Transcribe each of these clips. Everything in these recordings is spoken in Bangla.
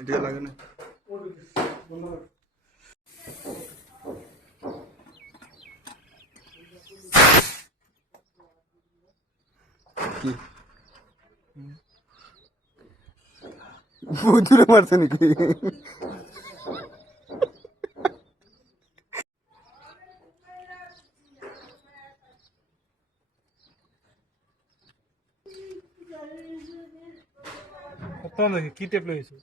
এটা লাগে না কি বুঝুরে মারছে নাকি কি টেপ লইছো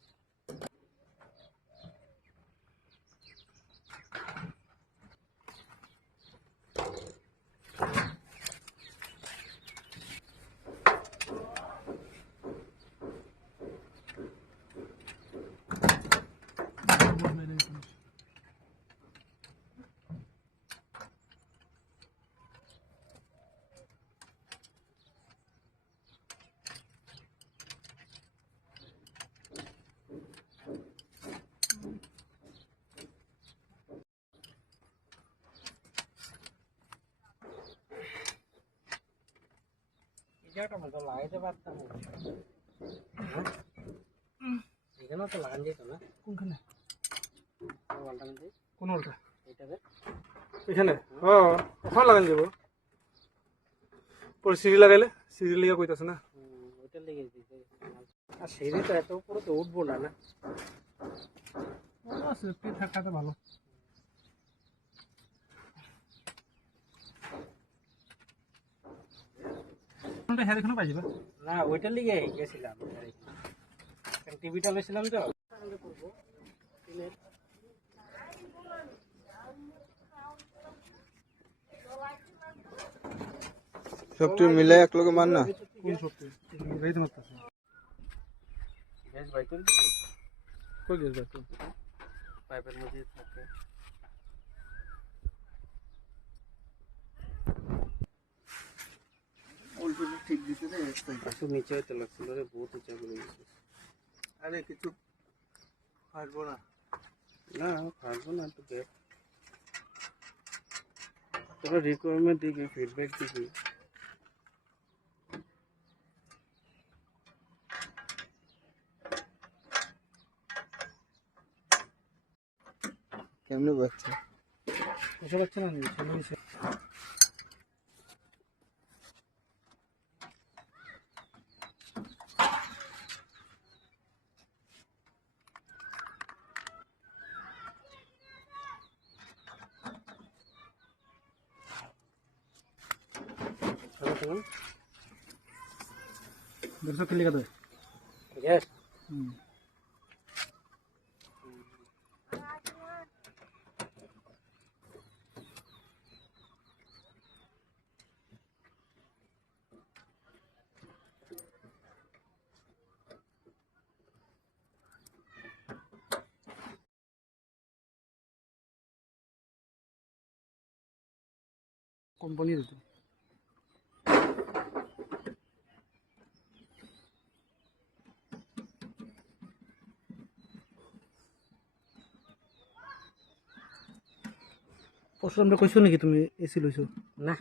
তো লাগাইতে পারতাম এখানেও তো লাগান যেত না কোনখানে কোন ওটা এটাতে এখানে ওখানে লাগান যাব পরে সিঁড়ি লাগাইলে সিঁড়ি লিগা কইতাছে না ওইটা লেগে দিতে আর সিঁড়ি তো এত উপরে তো উঠবো না না সেফটি থাকাটা ভালো হ্যাঁ এখানে পাই যাবে না ওইটা লিগে গেছিলাম টিভিটা লইছিলাম তো সবটি মিলে এক লোকে মার না কোন শক্তি গাইতে মারতেছে গ্যাস বাইক করে কই গেছ দেখো পাইপের মধ্যে থাকে উল্টো ঠিক দিছে রে একটু নিচে হইতে লাগছিল রে বহুত উঁচা করে গেছে আরে কিছু পারবো না না পারবো না তো দেখ তোরা রিকোয়ারমেন্ট দিবি ফিডব্যাক দিবি কেমনে বাচ্চা এসে যাচ্ছে না নিচে দেখছো কি লিখা দেয় গ্যাস কোম্পানি দিত পরশু আমরা কইছো নাকি তুমি এসি লইছো না